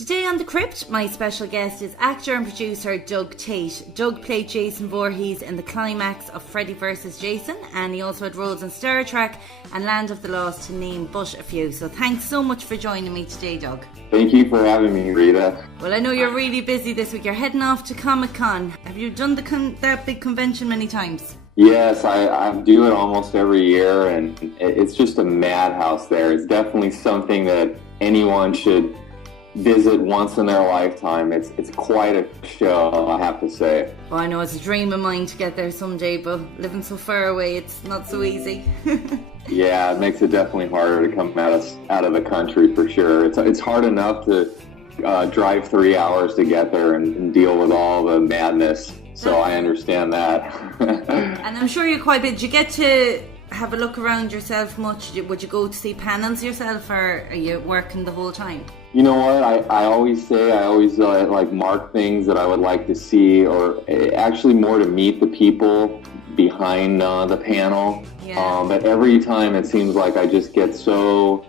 Today on The Crypt, my special guest is actor and producer Doug Tait. Doug played Jason Vorhees in the climax of Freddy vs. Jason, and he also had roles in Star Trek and Land of the Lost, to name but a few. So thanks so much for joining me today, Doug. Thank you for having me, Rita. Well, I know you're really busy this week. You're heading off to Comic-Con. Have you done that big convention many times? Yes, I do it almost every year, and it's just a madhouse there. It's definitely something that anyone should visit once in their lifetime. It's quite a show, I have to say. Well, I know it's a dream of mine to get there someday, but living so far away, it's not so easy. Yeah, it makes it definitely harder to come out of the country for sure. It's hard enough to drive 3 hours to get there and deal with all the madness. So I understand that. And I'm sure you're quite big. Did you get to have a look around yourself much? Would you go to see panels yourself, or are you working the whole time? You know what, I always say, like mark things that I would like to see, or actually more to meet the people behind the panel. Yeah. But every time it seems like I just get so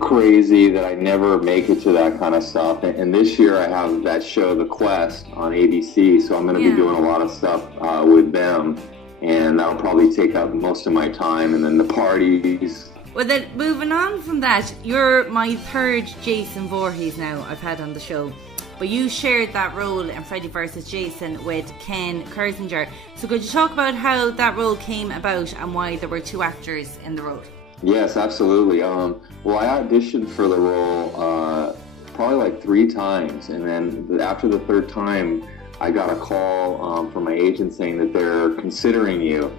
crazy that I never make it to that kind of stuff. And this year I have that show, The Quest, on ABC, so I'm going to be doing a lot of stuff with them, and that'll probably take up most of my time, and then the parties. Well, then, moving on from that, you're my third Jason Vorhees now I've had on the show. But you shared that role in Freddy vs. Jason with Ken Kirzinger. So could you talk about how that role came about and why there were two actors in the role? Yes, absolutely. Well, I auditioned for the role probably like 3 times. And then after the third time, I got a call from my agent saying that they're considering you.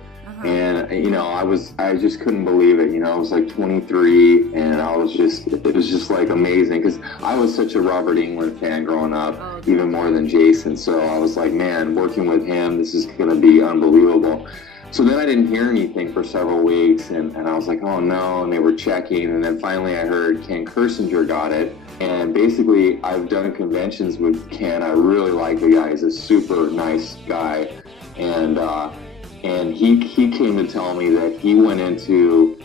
And, you know, I just couldn't believe it. You know, I was like 23, and it was just like amazing, because I was such a Robert Englund fan growing up, even more than Jason. So I was like, man, working with him, this is going to be unbelievable. So then I didn't hear anything for several weeks, and I was like, oh no, and they were checking, and then finally I heard Ken Kirzinger got it. And basically, I've done conventions with Ken. I really like the guy. He's a super nice guy. And he came to tell me that he went into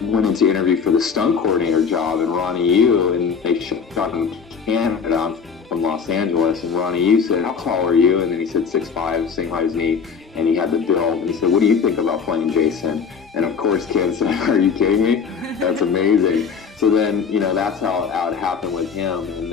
interview for the stunt coordinator job in Ronnie U, and they shot in Canada. I'm from Los Angeles, and Ronnie U said, how tall are you? And then he said 6'5", same height as me, and he had the build. And he said, what do you think about playing Jason? And of course, Ken said, are you kidding me? That's amazing. So then, you know, that's how it happened with him.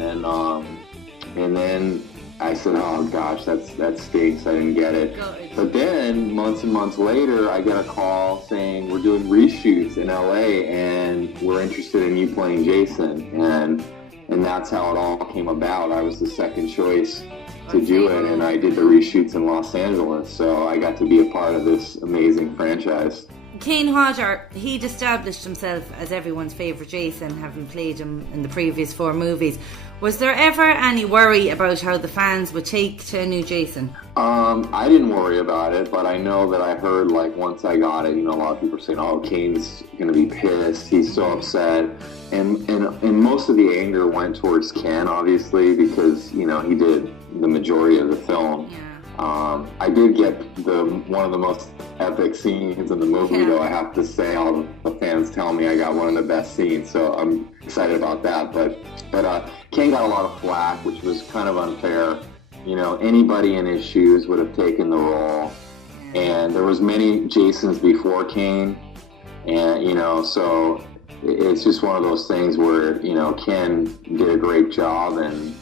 And then I said, oh gosh, that stinks, I didn't get it. But then, months and months later, I get a call saying, we're doing reshoots in LA, and we're interested in you playing Jason. And that's how it all came about. I was the second choice to do it, and I did the reshoots in Los Angeles, so I got to be a part of this amazing franchise. Kane Hodder, he'd established himself as everyone's favourite Jason, having played him in the previous 4 movies. Was there ever any worry about how the fans would take to a new Jason? I didn't worry about it, but I know that I heard, like, once I got it, you know, a lot of people are saying, oh, Kane's going to be pissed, he's so upset. And most of the anger went towards Ken, obviously, because, you know, he did the majority of the film. Yeah. I did get one of the most epic scenes in the movie, though, I have to say. All the fans tell me I got one of the best scenes, so I'm excited about that. But Ken got a lot of flack, which was kind of unfair. You know, anybody in his shoes would have taken the role, and there was many Jasons before Kane, and, you know, so it's just one of those things where, you know, Ken did a great job, and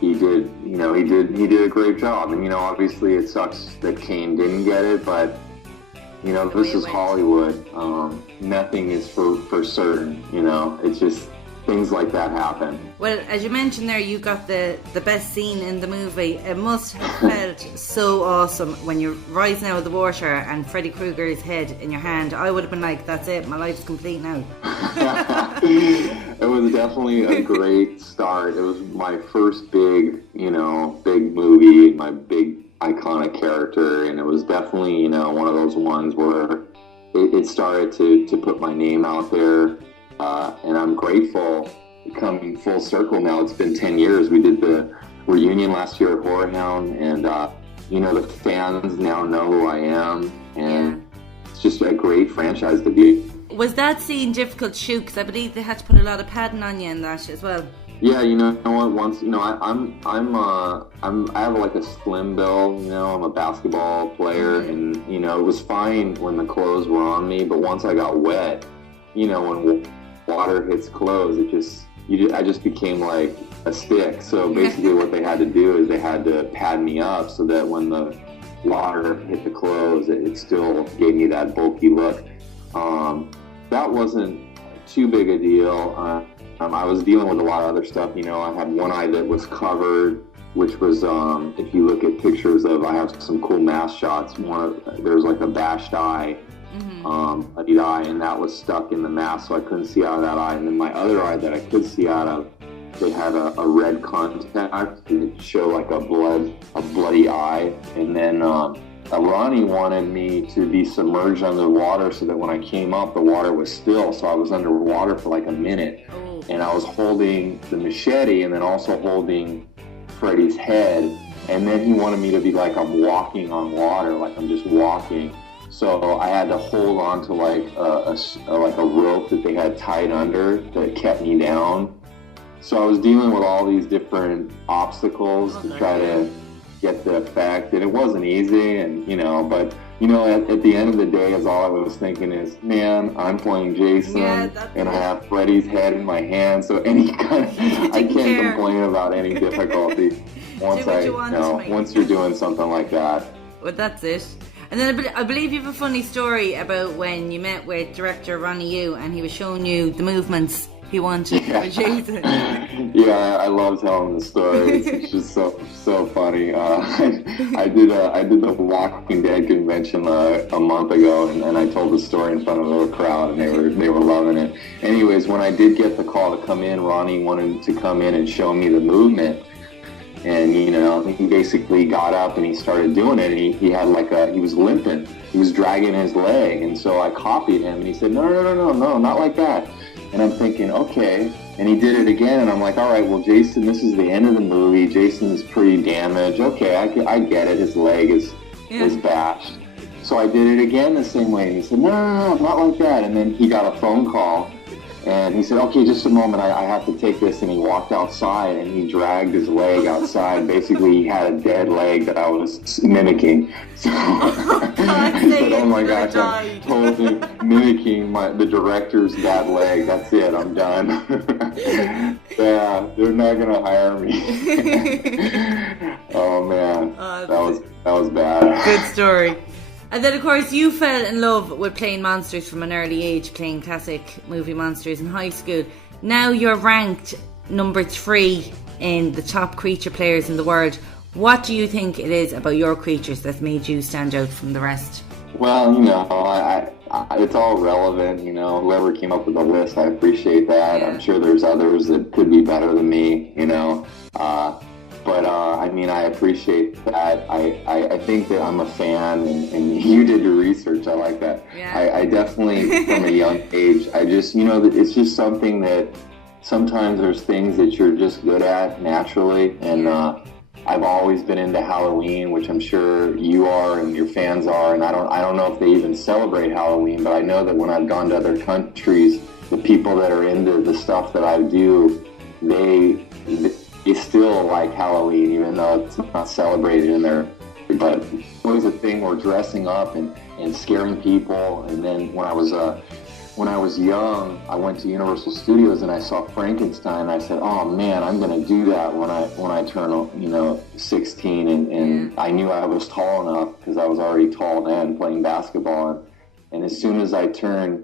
he did a great job. And, you know, obviously it sucks that Kane didn't get it, but, you know, this is Hollywood. Nothing is for certain, you know. It's just things like that happen. Well, as you mentioned there, you got the best scene in the movie. It must have felt so awesome when you're rising out of the water and Freddy Krueger's head in your hand. I would have been like, that's it, my life's complete now. It was definitely a great start. It was my first big movie, my big iconic character, and it was definitely, you know, one of those ones where it started to put my name out there, and I'm grateful. Coming full circle now, it's been 10 years. We did the reunion last year at Horror Hound, and you know, the fans now know who I am, and it's just a great franchise to be. Was that scene difficult to shoot? Because I believe they had to put a lot of padding on you in that as well. Yeah, you know what? Once, I have like a slim build. You know, I'm a basketball player, and you know, it was fine when the clothes were on me, but once I got wet, you know, when water hits clothes, I just became like a stick. So basically, what they had to do is they had to pad me up so that when the water hit the clothes, it still gave me that bulky look. That wasn't too big a deal. I was dealing with a lot of other stuff. You know, I had one eye that was covered, which was, if you look at pictures I have some cool mask shots. There's like a bashed eye, bloodied eye, and that was stuck in the mask, so I couldn't see out of that eye. And then my other eye that I could see out of, they had a red contact to show like a bloody eye. And then Ronnie wanted me to be submerged under the water so that when I came up, the water was still. So I was underwater for like a minute. And I was holding the machete and then also holding Freddy's head. And then he wanted me to be like I'm walking on water, like I'm just walking. So I had to hold on to like a rope that they had tied under that kept me down. So I was dealing with all these different obstacles to try to get the effect, and it wasn't easy. And but at the end of the day, all I was thinking is, man, I'm playing Jason, and I have Freddy's head in my hand. So any kind of, I can't complain about any difficulty once you're doing something like that. Well, that's it. And then I believe you have a funny story about when you met with director Ronnie Yu, and he was showing you the movements he wanted for Jason. Yeah, I love telling the stories. It's just so funny. I did the Walking Dead convention a month ago, and I told the story in front of a crowd, and they were loving it. Anyways, when I did get the call to come in, Ronnie wanted to come in and show me the movement. And he basically got up and he started doing it, and he had he was limping. He was dragging his leg, and so I copied him, and he said, no, not like that. And I'm thinking, okay. And he did it again, and I'm like, all right, well, Jason, this is the end of the movie. Jason is pretty damaged. Okay, I get it. His leg is bashed. So I did it again the same way, and he said, no, not like that. And then he got a phone call, and he said, okay, just a moment, I have to take this. And he walked outside, and he dragged his leg outside. Basically, he had a dead leg that I was mimicking. So I said, oh my gosh, I'm totally mimicking the director's bad leg. That's it, I'm done. Yeah, they're not going to hire me. Oh, man, that was bad. Good story. And then, of course, you fell in love with playing monsters from an early age, playing classic movie monsters in high school. Now you're ranked number 3 in the top creature players in the world. What do you think it is about your creatures that's made you stand out from the rest? Well, it's all relevant. Whoever came up with the list, I appreciate that. Yeah. I'm sure there's others that could be better than me, But I appreciate that. I think that I'm a fan, and you did your research. I like that. Yeah. I definitely, from a young age, I just, it's just something that sometimes there's things that you're just good at naturally. And I've always been into Halloween, which I'm sure you are and your fans are. And I don't know if they even celebrate Halloween, but I know that when I've gone to other countries, the people that are into the stuff that I do, they still like Halloween, even though it's not celebrated in there. But it's always a thing where dressing up and scaring people. And then when I was young, I went to Universal Studios and I saw Frankenstein. I said, "Oh man, I'm going to do that when I turn 16." And I knew I was tall enough because I was already tall then, playing basketball. And as soon as I turned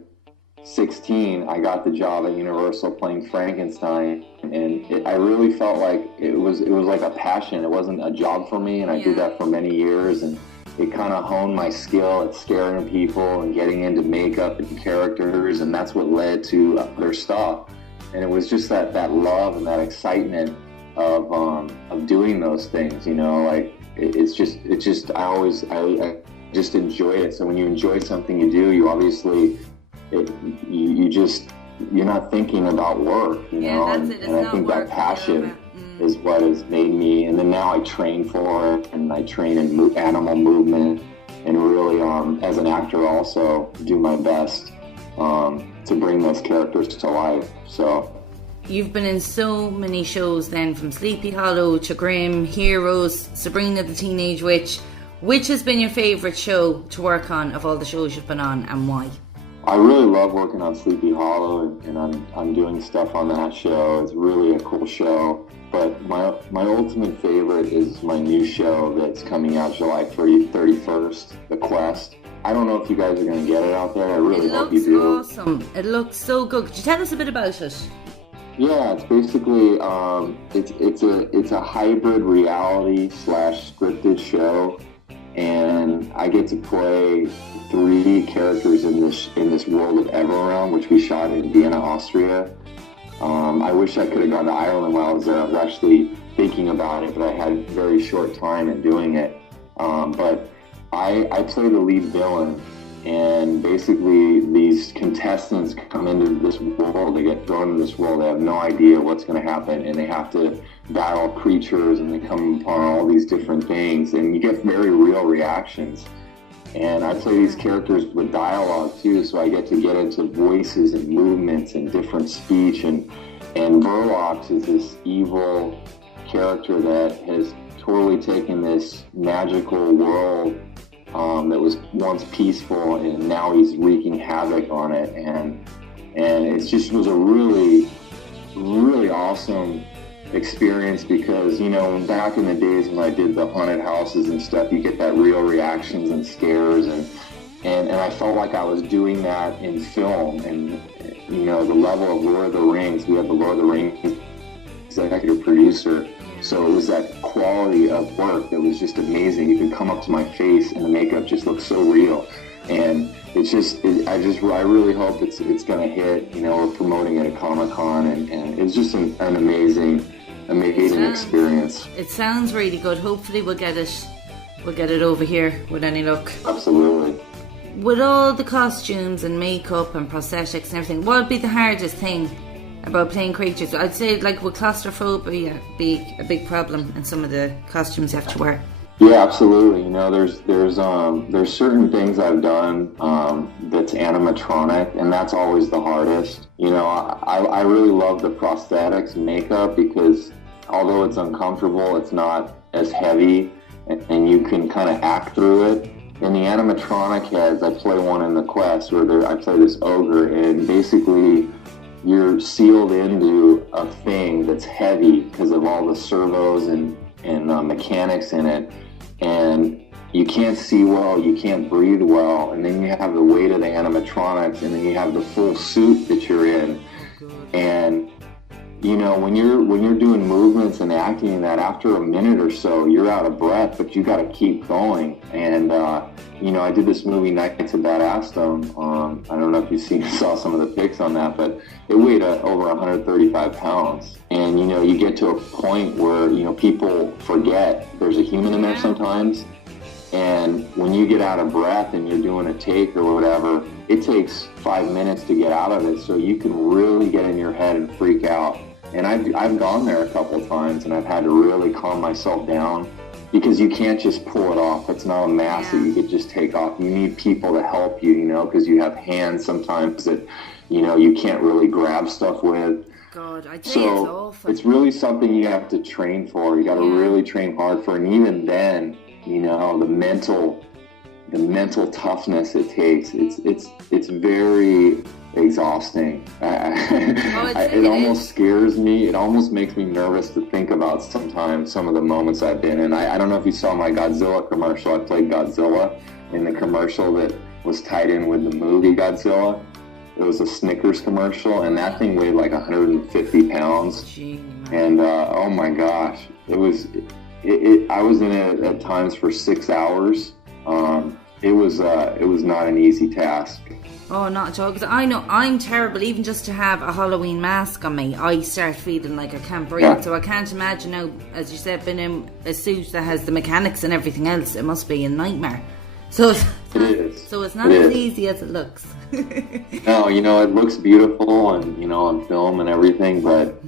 16, I got the job at Universal playing Frankenstein, and I really felt like it was like a passion. It wasn't a job for me, and I did that for many years, and it kind of honed my skill at scaring people and getting into makeup and characters, and that's what led to other stuff. And it was just that love and that excitement of doing those things, it's just I just enjoy it. So when you enjoy something you do, you obviously you're not thinking about work, That's it. And I think that passion is what has made me. And then now I train for it, and I train in animal movement, and really, as an actor, also do my best to bring those characters to life. So you've been in so many shows then, from Sleepy Hollow to Grimm, Heroes, Sabrina the Teenage Witch. Which has been your favourite show to work on of all the shows you've been on, and why? I really love working on Sleepy Hollow, and I'm doing stuff on that show. It's really a cool show. But my ultimate favorite is my new show that's coming out July 31st, The Quest. I don't know if you guys are going to get it out there. I really hope you do. It looks awesome. It looks so good. Could you tell us a bit about it? Yeah, it's basically it's a hybrid reality / scripted show, and I get to play 3 characters in this world of Everrealm, which we shot in Vienna, Austria. I wish I could have gone to Ireland while I was there. I was actually thinking about it, but I had a very short time in doing it. But I play the lead villain, and basically these contestants come into this world, they get thrown in this world, they have no idea what's going to happen, and they have to battle creatures, and they come upon all these different things, and you get very real reactions. And I play these characters with dialogue too, so I get to get into voices and movements and different speech, and Voorhees is this evil character that has totally taken this magical world that was once peaceful, and now he's wreaking havoc on it, and it just was a really, really awesome experience, because, you know, back in the days when I did the haunted houses and stuff, you get that real reactions and scares, and I felt like I was doing that in film. And, you know, the level of Lord of the Rings, we had the Lord of the Rings executive producer, so it was that quality of work that was just amazing. You could come up to my face and the makeup just looked so real, and it's just, I really hope it's going to hit. You know, we're promoting it at Comic-Con, and it's just an amazing experience. It sounds really good. Hopefully we'll get it over here with any luck. Absolutely. With all the costumes and makeup and prosthetics and everything, what would be the hardest thing about playing creatures? I'd say, like, with claustrophobia be a big problem in some of the costumes you have to wear. Yeah, absolutely. You know, there's certain things I've done that's animatronic, and that's always the hardest. You know, I really love the prosthetics and makeup, because although it's uncomfortable, it's not as heavy, and you can kind of act through it. In the animatronic heads, I play one in The Quest, where I play this ogre, and basically you're sealed into a thing that's heavy because of all the servos and mechanics in it, and you can't see well, you can't breathe well, and then you have the weight of the animatronics, and then you have the full suit that you're in. And you know, when you're doing movements and acting in that, after a minute or so, you're out of breath, but you got to keep going. And you know, I did this movie, Nights of Bad Aston. I don't know if you saw some of the pics on that, but it weighed over 135 pounds. And you know, you get to a point where, you know, people forget there's a human in there sometimes. And when you get out of breath and you're doing a take or whatever, it takes 5 minutes to get out of it, so you can really get in your head and freak out. And I've gone there a couple of times, and I've had to really calm myself down, because you can't just pull it off. It's not a mask that you could just take off. You need people to help you, you know, because you have hands sometimes that, you know, you can't really grab stuff with. God, I think so it's awful. It's really something you have to train for. You got to really train hard for, and even then, you know, the mental toughness it takes, it's very exhausting. It almost scares me. It almost makes me nervous to think about sometimes some of the moments I've been in. I don't know if you saw my Godzilla commercial. I played Godzilla in the commercial that was tied in with the movie Godzilla. It was a Snickers commercial, and that thing weighed like 150 pounds. And oh my gosh, I was in it at times for 6 hours. It was not an easy task. Oh, not at all, because I know I'm terrible. Even just to have a Halloween mask on me, I start feeling like I can't breathe. Yeah. So I can't imagine now, as you said, being in a suit that has the mechanics and everything else. It must be a nightmare. So it is. So it's not as easy as it looks. No, you know, it looks beautiful, and, you know, on film and everything, but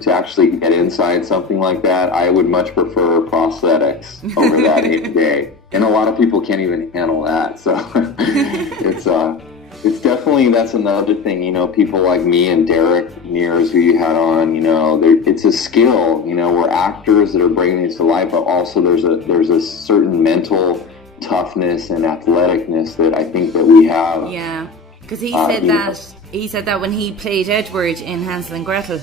to actually get inside something like that, I would much prefer prosthetics over that any day. And a lot of people can't even handle that. So It's definitely, that's another thing, people like me and Derek Mears, who you had on, it's a skill, we're actors that are bringing these to life, but also there's a certain mental toughness and athleticness that I think that we have. Yeah, because he said that when he played Edward in Hansel and Gretel,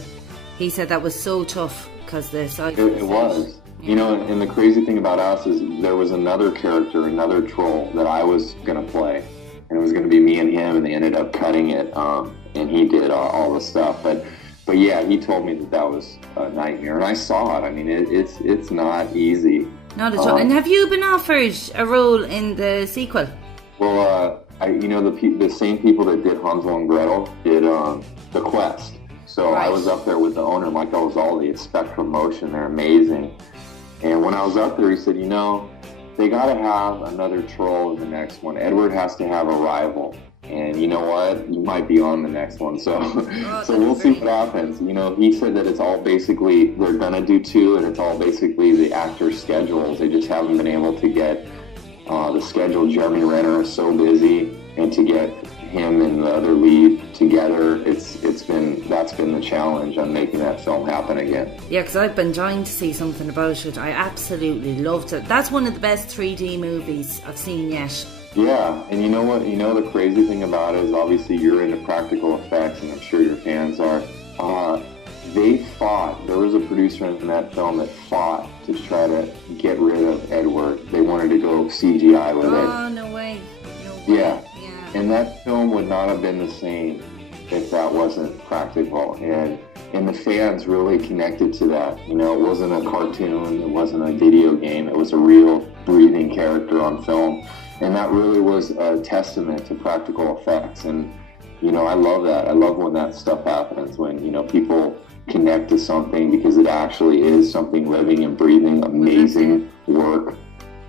he said that was so tough because the size it was. And the crazy thing about us is there was another character, another troll that I was going to play. And it was going to be me and him, and they ended up cutting it, and he did all the stuff. But yeah, he told me that was a nightmare, and I saw it. I mean, it's not easy. Not at all. And have you been offered a role in the sequel? Well, the same people that did Hansel and Gretel did The Quest. So right. I was up there with the owner, Mike Elzaldi at Spectrum Motion. They're amazing. And when I was up there, he said, they got to have another troll in the next one. Edward has to have a rival. And you know what? You might be on the next one. So we'll see what happens. He said that it's all basically, they're going to do 2, and it's all basically the actors' schedules. They just haven't been able to get the schedule. Jeremy Renner is so busy, and to get him and the other lead together, that's been the challenge on making that film happen again. Yeah, because I've been dying to see something about it. I absolutely loved it. That's one of the best 3D movies I've seen yet. Yeah, and you know what? The crazy thing about it is obviously you're into practical effects, and I'm sure your fans are. They fought. There was a producer in that film that fought to try to get rid of Edward. They wanted to go CGI with it. Oh, no way. Yeah. And that film would not have been the same if that wasn't practical. And the fans really connected to that. It wasn't a cartoon. It wasn't a video game. It was a real breathing character on film. And that really was a testament to practical effects. And, I love that. I love when that stuff happens, when, people connect to something because it actually is something living and breathing, amazing work.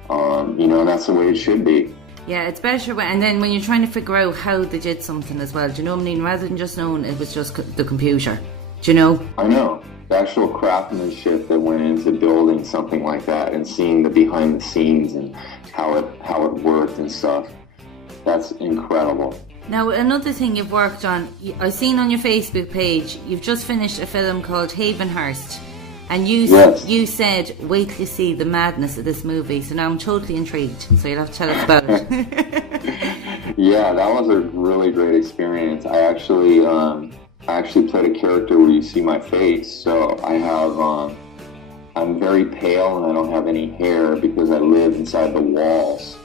And that's the way it should be. Yeah, it's better and then when you're trying to figure out how they did something as well, do you know what I mean? Rather than just knowing it was just the computer, do you know? I know. The actual craftsmanship that went into building something like that and seeing the behind the scenes and how it worked and stuff, that's incredible. Now, another thing you've worked on, I've seen on your Facebook page, you've just finished a film called Hayvenhurst. And you said, wait till you see the madness of this movie. So now I'm totally intrigued. So you'll have to tell us about it. Yeah, that was a really great experience. I actually played a character where you see my face. So I'm very pale and I don't have any hair because I live inside the walls.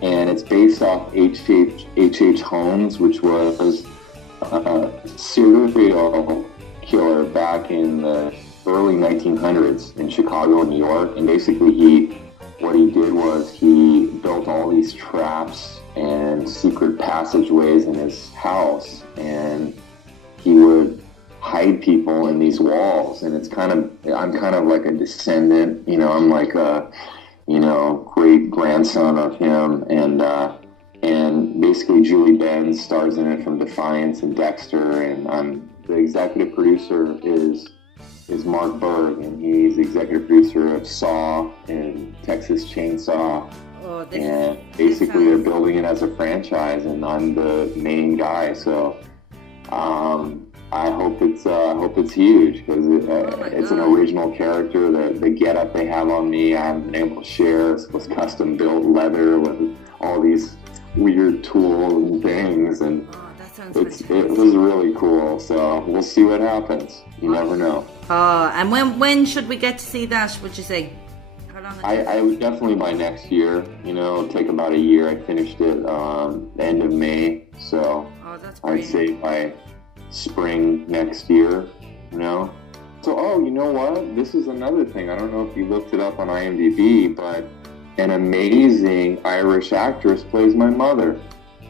And it's based off H.H. Holmes, which was a serial killer back in the early 1900s in Chicago and New York, and basically what he did was he built all these traps and secret passageways in his house, and he would hide people in these walls. And I'm kind of like a descendant, I'm like a great grandson of him, and basically Julie Benz stars in it from Defiance and Dexter, and the executive producer is Mark Berg, and he's the executive producer of Saw and Texas Chainsaw. And basically they're building it as a franchise, and I'm the main guy. So I hope it's huge because it's an original character. The getup they have on me, I haven't been able to share. It was custom built leather with all these weird tools and things, and it was really cool. So we'll see what happens. You never know. And when should we get to see that, would you say? How long? I would definitely by next year. It'll take about a year. I finished it end of May. So I'd say by spring next year. So, you know what? This is another thing. I don't know if you looked it up on IMDb, but an amazing Irish actress plays my mother.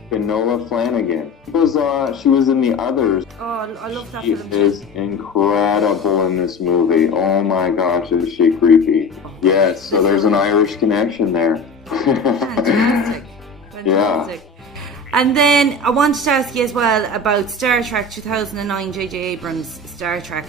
Finola Flanagan. She was in The Others. Oh, I love that film. She is incredible in this movie. Oh my gosh, is she creepy. Yes, so there's an Irish connection there. Fantastic. Yeah. And then I wanted to ask you as well about Star Trek 2009, J.J. Abrams' Star Trek.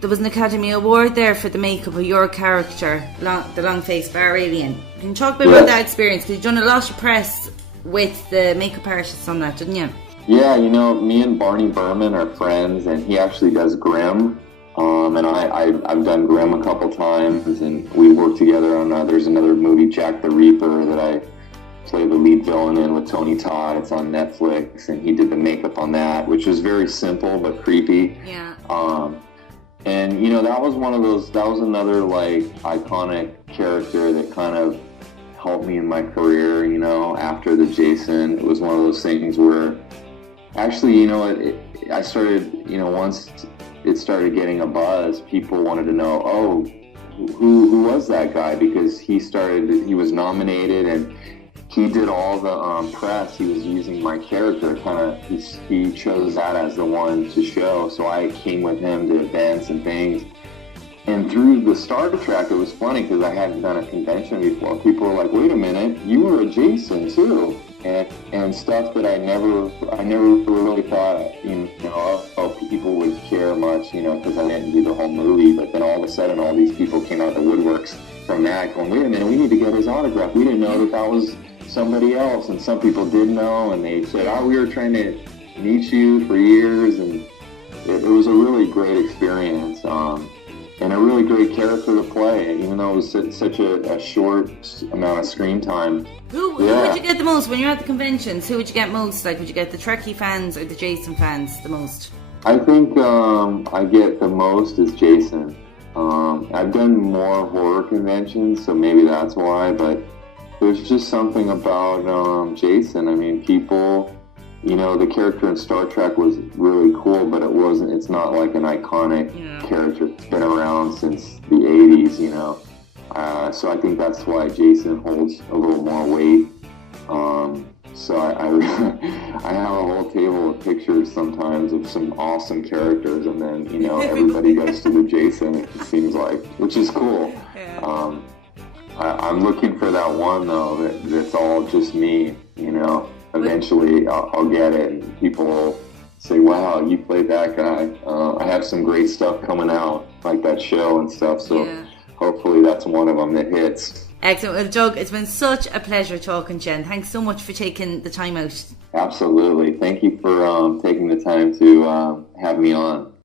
There was an Academy Award there for the makeup of your character, the long-faced bar alien. Can you talk a bit about that experience? Because you've done a lot of press with the makeup artists on that, didn't you? Yeah, me and Barney Berman are friends, and he actually does Grimm. And I've done Grimm a couple times, and we work together on, there's another movie, Jack the Reaper, that I play the lead villain in with Tony Todd. It's on Netflix, and he did the makeup on that, which was very simple but creepy. Yeah. And, that was another, like, iconic character that kind of helped me in my career, after the Jason. It was one of those things where, actually, I started, once it started getting a buzz, people wanted to know, oh, who was that guy? Because he was nominated, and he did all the press. He was using my character, he chose that as the one to show. So I came with him to events and things. And through the Star Trek, it was funny because I hadn't done a convention before. People were like, wait a minute, you were a Jason too. And stuff that I never really thought, people would care much, because I didn't do the whole movie. But then all of a sudden, all these people came out of the woodworks from that, going, wait a minute, we need to get his autograph. We didn't know that was somebody else. And some people did know, and they said, oh, we were trying to meet you for years. And it was a really great experience. And a really great character to play, even though it was such a short amount of screen time. Who would you get the most when you're at the conventions? Who would you get most? Like, would you get the Trekkie fans or the Jason fans the most? I think I get the most is Jason. I've done more horror conventions, so maybe that's why, but there's just something about Jason. I mean, people... the character in Star Trek was really cool, but it's not like an iconic character. It's been around since the 80s, so I think that's why Jason holds a little more weight. So I have a whole table of pictures sometimes of some awesome characters, and then, everybody goes to the Jason, it seems like, which is cool. Yeah. I'm looking for that one, though, that's all just me, Eventually, I'll get it, and people will say, wow, you played that guy. I have some great stuff coming out, like that show and stuff, so hopefully that's one of them that hits. Excellent. Well, Doug, it's been such a pleasure talking to you, and thanks so much for taking the time out. Absolutely. Thank you for taking the time to have me on.